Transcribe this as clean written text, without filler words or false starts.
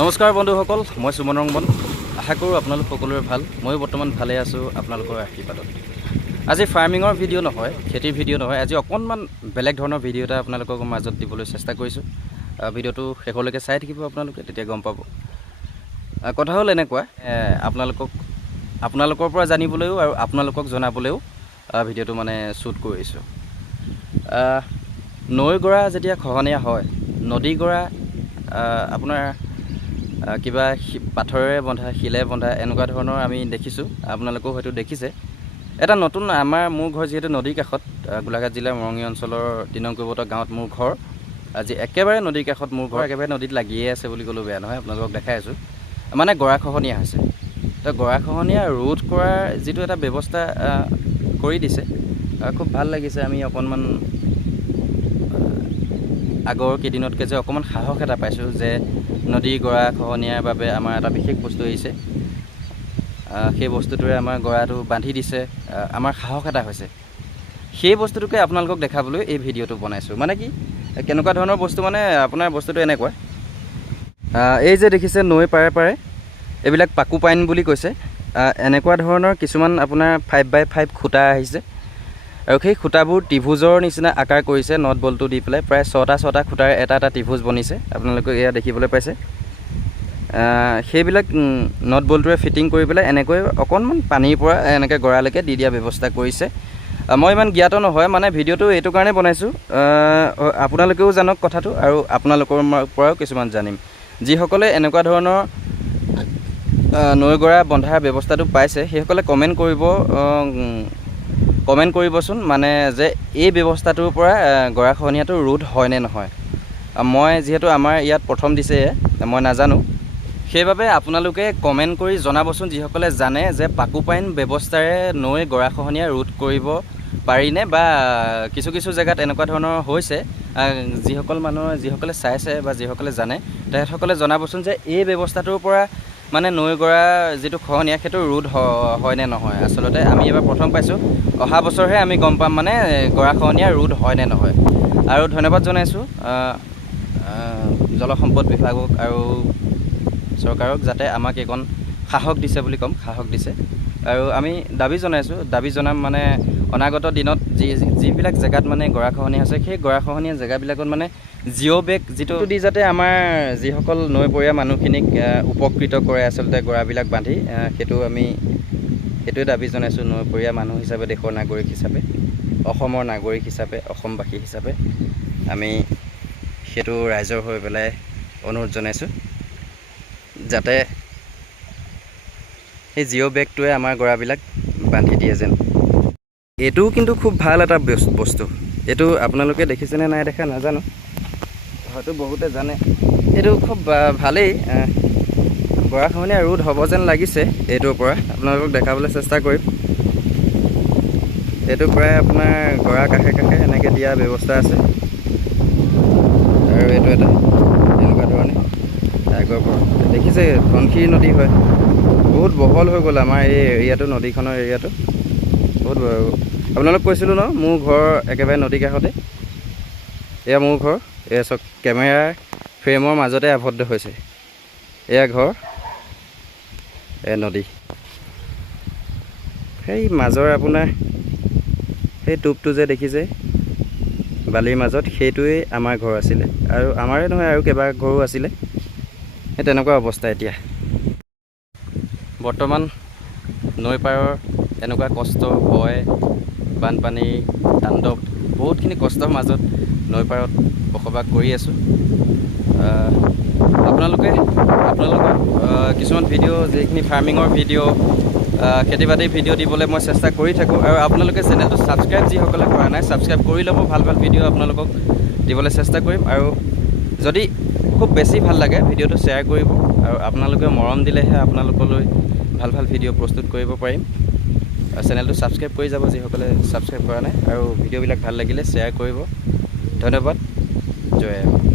নমস্কাৰ বন্ধুসকল, মই সুমন ৰংবন। আশা কৰোঁ আপোনালোক সকলোৰে ভাল। ময়ো বৰ্তমান ভালে আছোঁ আপোনালোকৰ আশীৰ্বাদত। আজি ফাৰ্মিঙৰ ভিডিঅ' নহয়, খেতিৰ ভিডিঅ' নহয়, আজি অকণমান বেলেগ ধৰণৰ ভিডিঅ' এটা আপোনালোকৰ মাজত দিবলৈ চেষ্টা কৰিছোঁ। ভিডিঅ'টো শেষলৈকে চাই থাকিব আপোনালোকে, তেতিয়া গম পাব। কথা হ'ল এনেকুৱা, আপোনালোকৰ পৰা জানিবলৈও আৰু আপোনালোকক জনাবলৈও ভিডিঅ'টো মানে শ্বুট কৰিছোঁ। নৈ গৰা যেতিয়া খহনীয়া হয়, নদী গৰা আপোনাৰ কিবা পাথৰেৰে বন্ধা, শিলে বন্ধা এনেকুৱা ধৰণৰ আমি দেখিছোঁ। আপোনালোকেও হয়তো দেখিছে। এটা নতুন মোৰ ঘৰ যিহেতু নদীৰ কাষত, গোলাঘাট জিলাৰ মৰঙী অঞ্চলৰ ৩ নং কৈবৰ্ত গাঁৱত মোৰ ঘৰ। আজি একেবাৰে নদীৰ কাষত মোৰ ঘৰ, একেবাৰে নদীত লাগিয়ে আছে বুলি ক'লেও বেয়া নহয়। আপোনালোকক দেখাই আছোঁ, মানে গৰাখহনীয়া হৈছে। তো গৰাখহনীয়া ৰোধ কৰাৰ যিটো এটা ব্যৱস্থা কৰি দিছে, খুব ভাল লাগিছে। আমি অকণমান আগৰ কেইদিনতকৈ যে অকণমান সাহস এটা পাইছোঁ যে নদীৰ গৰাখহনীয়াৰ বাবে আমাৰ এটা বিশেষ বস্তু আহিছে, সেই বস্তুটোৰে আমাৰ গৰাটো বান্ধি দিছে, আমাৰ সাহস এটা হৈছে। সেই বস্তুটোকে আপোনালোকক দেখাবলৈ এই ভিডিঅ'টো বনাইছোঁ। মানে কি, কেনেকুৱা ধৰণৰ বস্তু, মানে আপোনাৰ বস্তুটো এনেকুৱা, এই যে দেখিছে নৈ পাৰে পাৰে এইবিলাক পাকু পাইন বুলি কৈছে। এনেকুৱা ধৰণৰ কিছুমান আপোনাৰ 5x5 খুঁটা আহিছে, আৰু সেই খুঁটাবোৰ ত্ৰিভুজৰ নিচিনা আকাৰ কৰিছে নট বলটো দি পেলাই। প্ৰায় 6টা খুঁটাৰে এটা ত্ৰিভুজ বনিছে, আপোনালোকে এয়া দেখিবলৈ পাইছে। সেইবিলাক নট বলটোৰে ফিটিং কৰি পেলাই এনেকৈ অকণমান পানীৰ পৰা এনেকৈ গৰালৈকে দি দিয়া ব্যৱস্থা কৰিছে। মই ইমান জ্ঞাত নহয়, মানে ভিডিঅ'টো এইটো কাৰণে বনাইছোঁ, আপোনালোকেও জানক কথাটো, আৰু আপোনালোকৰ পৰাও কিছুমান জানিম। যিসকলে এনেকুৱা ধৰণৰ নৈ গৰা বন্ধাৰ ব্যৱস্থাটো পাইছে, সেইসকলে কমেণ্ট কৰিবচোন, মানে যে এই ব্যৱস্থাটোৰ পৰা গৰাখহনীয়াটো ৰোধ হয় নে নহয়। মই যিহেতু আমাৰ ইয়াত প্ৰথম দিছে, মই নাজানো, সেইবাবে আপোনালোকে কমেণ্ট কৰি জনাবচোন, যিসকলে জানে যে পাকু পাইন ব্যৱস্থাৰে নৈ গৰাখহনীয়া ৰোধ কৰিব পাৰিনে, বা কিছু জেগাত এনেকুৱা ধৰণৰ হৈছে। যিসকলে চাইছে বা যিসকলে জানে, তেখেতসকলে জনাবচোন যে এই ব্যৱস্থাটোৰ পৰা মানে নৈ গৰা যিটো খহনীয়া সেইটো ৰোধ হয় নে নহয়। আচলতে আমি এবাৰ প্ৰথম পাইছোঁ, অহা বছৰহে আমি গম পাম মানে গৰাখহনীয়া ৰোধ হয় নে নহয়। আৰু ধন্যবাদ জনাইছোঁ জলসম্পদ বিভাগক আৰু চৰকাৰক, যাতে আমাক এইকণ সাহস দিছে বুলি ক'ম, সাহস দিছে। আৰু আমি দাবী জনাম মানে অনাগত দিনত যিবিলাক জেগাত মানে গৰাখহনীয়া হৈছে, সেই গৰাখহনীয়া জেগাবিলাকত মানে জিঅ' বেগ যিটো দি যাতে আমাৰ যিসকল নৈপৰীয়া মানুহখিনিক উপকৃত কৰে আচলতে গৰাবিলাক বান্ধি, সেইটোৱে দাবী জনাইছোঁ। নৈপৰীয়া মানুহ হিচাপে, দেশৰ নাগৰিক হিচাপে, অসমৰ নাগৰিক হিচাপে, অসমবাসী হিচাপে আমি সেইটো ৰাইজৰ হৈ পেলাই অনুৰোধ জনাইছোঁ, যাতে সেই জিঅ' বেগটোৱে আমাৰ গৰাবিলাক বান্ধি দিয়ে যেন। এইটোও কিন্তু খুব ভাল এটা বস্তু। এইটো আপোনালোকে দেখিছেনে নাই দেখা নাজানো, হয়তো বহুতে জানে। এইটো খুব ভালেই, গৰাখহনীয়া ৰোধ হ'ব যেন লাগিছে। এইটোৰ পৰা আপোনালোকক দেখাবলৈ চেষ্টা কৰিম। এইটো প্ৰায় আপোনাৰ গৰা কাষে এনেকৈ দিয়া ব্যৱস্থা আছে, আৰু এইটো এটা এনেকুৱা ধৰণে আগৰ পৰা দেখিছে ধনশিৰি নদী হয়, বহুত বহল হৈ গ'ল আমাৰ এই এৰিয়াটো, নদীখনৰ এৰিয়াটো বহুত। আপোনালোক কৈছিলোঁ ন, মোৰ ঘৰ একেবাৰে নদী কাষতে। এয়া মোৰ ঘৰ, এয়া চব কেমেৰাৰ ফ্ৰেমৰ মাজতে আবদ্ধ হৈছে। এয়া ঘৰ, এয়া নদী। সেই মাজৰ আপোনাৰ সেই টোপটো যে দেখিছে বালিৰ মাজত, সেইটোৱেই আমাৰ ঘৰ আছিলে, আৰু আমাৰে নহয় আৰু কেইবা ঘৰো আছিলে। সেই তেনেকুৱা অৱস্থা এতিয়া। বৰ্তমান নৈ পাৰৰ এনেকুৱা কষ্ট, ভয়, বানপানী তাণ্ডৱ, বহুতখিনি কষ্টৰ মাজত নৈ পাৰত বসবাস কৰি আছোঁ। আপোনালোকক কিছুমান ভিডিঅ', যিখিনি ফাৰ্মিঙৰ ভিডিঅ', খেতি বাতিৰ ভিডিঅ' দিবলৈ মই চেষ্টা কৰি থাকোঁ। আৰু আপোনালোকে চেনেলটো ছাবস্ক্ৰাইব যিসকলে কৰা নাই, ছাবস্ক্ৰাইব কৰি ল'ব। ভাল ভিডিঅ' আপোনালোকক দিবলৈ চেষ্টা কৰিম, আৰু যদি খুব বেছি ভাল লাগে ভিডিঅ'টো শ্বেয়াৰ কৰিব। আৰু আপোনালোকে মৰম দিলেহে আপোনালোকলৈ ভাল ভিডিঅ' প্ৰস্তুত কৰিব পাৰিম। আৰু চেনেলটো ছাবস্ক্ৰাইব কৰি যাব যিসকলে ছাবস্ক্ৰাইব কৰা নাই, আৰু ভিডিঅ'বিলাক ভাল লাগিলে শ্বেয়াৰ কৰিব। ধন্যবাদ। জয় আই।